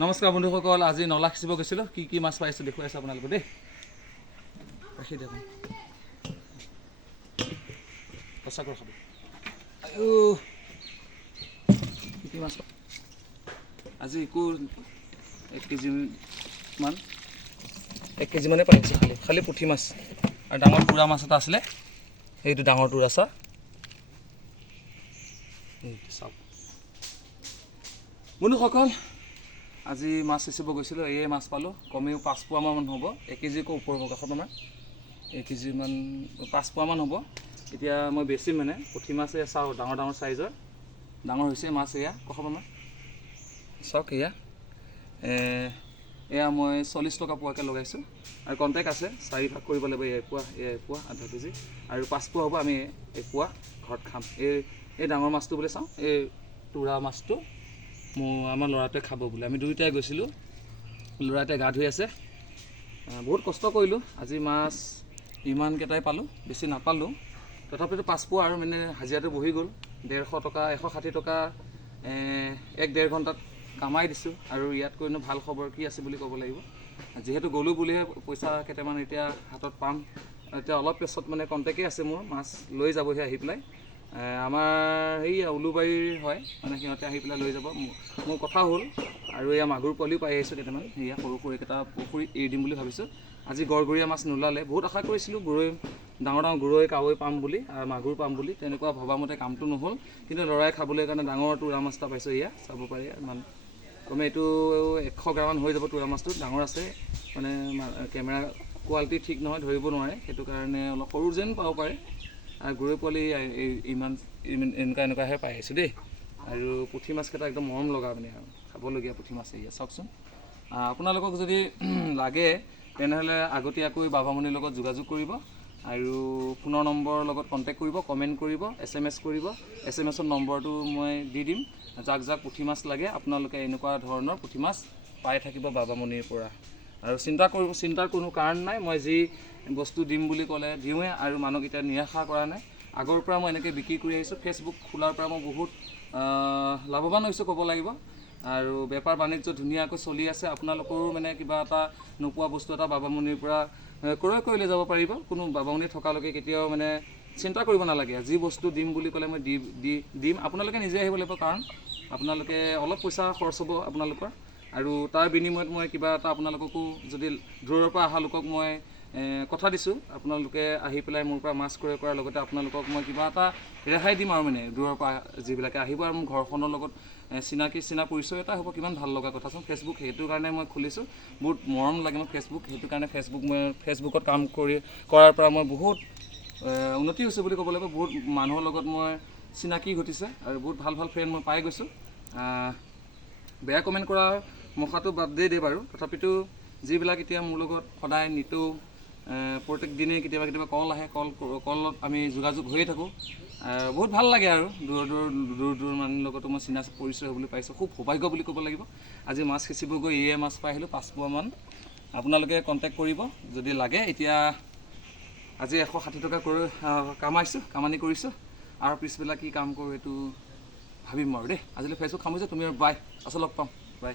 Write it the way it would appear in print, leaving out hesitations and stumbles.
নমস্কাৰ বন্ধুসকল, আজি নলা সিঁচিব গৈছিলোঁ। কি মাছ পাইছোঁ দেখুৱাই আছোঁ আপোনালোকে দেই। ৰাখি দেখোন সঁচাকৈ খাব। কি মাছ আজি একো 1 কেজি মান 1 কেজি মানে পাইছোঁ খালি পুঠি মাছ আৰু ডাঙৰ তোৰা মাছ এটা আছিলে। সেইটো ডাঙৰ তোৰা চাহ চাওক বন্ধুসকল, আজি মাছ সিঁচিব গৈছিলোঁ। এই মাছ পালোঁ কমেও 5 পোৱামান হ'ব। 1 কেজিকৈ ওপৰ হ'ব, কাষত আমাৰ 1 কেজি মান 5 পোৱামান হ'ব। এতিয়া মই বেছি মানে পুঠি মাছে চাওঁ, ডাঙৰ ডাঙৰ চাইজৰ ডাঙৰ হৈছে মাছ। এয়া কাষত আমাৰ চাওক, এয়া মই 40 টকা পোৱাকৈ লগাইছোঁ আৰু কণ্টেক্ট আছে। 4 ভাগ কৰিব লাগিব। এয়া পোৱা আধা কেজি আৰু 5 পোৱা হ'ব। আমি পোৱা ঘৰত খাম। এই ডাঙৰ মাছটো বুলি চাওঁ, এই তোৰা মাছটো আমাৰ ল'ৰাটোৱে খাব বোলে। আমি দুয়োটাই গৈছিলোঁ, ল'ৰাটোৱে গা ধুই আছে। বহুত কষ্ট কৰিলোঁ। আজি মাছ ইমানকেইটাই পালোঁ, বেছি নাপালোঁ। তথাপিতো 5 পোৱা আৰু মানে হাজিৰাটো বহি গ'ল। 150 টকা 160 টকা 1-1.5 ঘণ্টাত কামাই দিছোঁ। আৰু ইয়াতকৈনো ভাল খবৰ কি আছে বুলি ক'ব লাগিব। যিহেতু গ'লোঁ বুলিহে পইচা কেইটামান এতিয়া হাতত পাম। এতিয়া অলপ পিছত মানে কণ্টেক্টেই আছে মোৰ, মাছ লৈ যাবহি আহি পেলাই। আমাৰ সেই উলুবাৰীৰ হয়, মানে সিহঁতে আহি পেলাই লৈ যাব। মোৰ কথা হ'ল। আৰু এয়া মাগুৰ পোৱালিও পাই আহিছোঁ কেইটামান। সেয়া সৰু সৰুকেইটা পুখুৰীত এৰি দিম বুলি ভাবিছোঁ। আজি গৰগৰীয়া মাছ নোলালে। বহুত আশা কৰিছিলোঁ গৰৈ, ডাঙৰ গৰৈ কাৱৈ পাম বুলি, মাগুৰ পাম বুলি। তেনেকুৱা ভবামতে কামটো নহ'ল। কিন্তু ল'ৰাই খাবলৈ কাৰণে ডাঙৰ তোৰা মাছ এটা পাইছোঁ। এয়া চাব পাৰি। ইমান কমে এইটো 100 গ্ৰামমান হৈ যাব। তোৰা মাছটো ডাঙৰ আছে, মানে কেমেৰা কোৱালিটি ঠিক নহয়, ধৰিব নোৱাৰে। সেইটো কাৰণে অলপ সৰু যেন পাব পাৰে। আৰু গৰৈ পোৱালি এনেকুৱাহে পাই আহিছোঁ দেই। আৰু পুঠি মাছকেইটা একদম মৰম লগা, মানে খাবলগীয়া পুঠি মাছ। এয়া চাওকচোন। আপোনালোকক যদি লাগে তেনেহ'লে আগতীয়াকৈ বাবামণিৰ লগত যোগাযোগ কৰিব আৰু ফোনৰ নম্বৰৰ লগত কণ্টেক্ট কৰিব, কমেণ্ট কৰিব, SMS কৰিব। SMS নম্বৰটো মই দি দিম। যাক যাক পুঠি মাছ লাগে আপোনালোকে এনেকুৱা ধৰণৰ পুঠি মাছ পাই থাকিব বাবামণিৰ পৰা। আৰু চিন্তাৰ কোনো কাৰণ নাই। মই যি বস্তু দিম বুলি ক'লে দিওঁৱে, আৰু মানুহকেইটা নিৰাশা কৰা নাই। আগৰ পৰা মই এনেকৈ বিক্ৰী কৰি আহিছোঁ। ফেচবুক খোলাৰ পৰা মই বহুত লাভৱান হৈছোঁ ক'ব লাগিব। আৰু বেপাৰ বাণিজ্য ধুনীয়াকৈ চলি আছে। আপোনালোকৰো মানে কিবা এটা নোপোৱা বস্তু এটা বাবামণিৰ পৰা ক্ৰয় কৰি লৈ যাব পাৰিব। কোনো বাবামণি থকালৈকে কেতিয়াও মানে চিন্তা কৰিব নালাগে। যি বস্তু দিম বুলি ক'লে মই দিম। আপোনালোকে নিজে আহিব লাগিব, কাৰণ আপোনালোকে অলপ পইচা খৰচ হ'ব আপোনালোকৰ। আৰু তাৰ বিনিময়ত মই কিবা এটা আপোনালোককো, যদি দূৰৰ পৰা অহা লোকক মই কথা দিছোঁ, আপোনালোকে আহি পেলাই মোৰ পৰা মাছ ক্ৰয় কৰাৰ লগতে আপোনালোকক মই কিবা এটা ৰেহাই দিম। আৰু মানে দূৰৰ পৰা যিবিলাকে আহিব, আৰু মোৰ ঘৰখনৰ লগত চিনা পৰিচয় এটা হ'ব। কিমান ভাল লগা কথাচোন। ফেচবুক সেইটো কাৰণে মই খুলিছোঁ। বহুত মৰম লাগে মোৰ ফেচবুক। সেইটো কাৰণে ফেচবুকত কাম কৰাৰ পৰা মই বহুত উন্নতি হৈছে বুলি ক'ব লাগিব। বহুত মানুহৰ লগত মই চিনাকি ঘটিছে আৰু বহুত ভাল ভাল ফ্ৰেণ্ড মই পাই গৈছোঁ। বেয়া কমেণ্ট কৰা মুখাটো বাদ দেই বাৰু। তথাপিতো যিবিলাক এতিয়া মোৰ লগত সদায় নিতৌ প্ৰত্যেক দিনেই কেতিয়াবা কল আহে, কলত আমি যোগাযোগ হৈয়ে থাকোঁ। বহুত ভাল লাগে। আৰু দূৰ মানুহৰ লগতো মই চিনা পৰিচয় হ'বলৈ পাইছোঁ। খুব সৌভাগ্য বুলি ক'ব লাগিব। আজি মাছ সিঁচিব গৈ মাছ পাই আহিলোঁ 5 পোৱামান। আপোনালোকে কণ্টেক্ট কৰিব যদি লাগে। এতিয়া আজি 160 টকা কামানি কৰিছোঁ। আৰু পিছবেলা কি কাম কৰোঁ সেইটো ভাবিম আৰু দেই। আজিলৈ ফেচবুক সামৰিছোঁ। তুমি আৰু বাই, পাছত লগ পাম। বাই।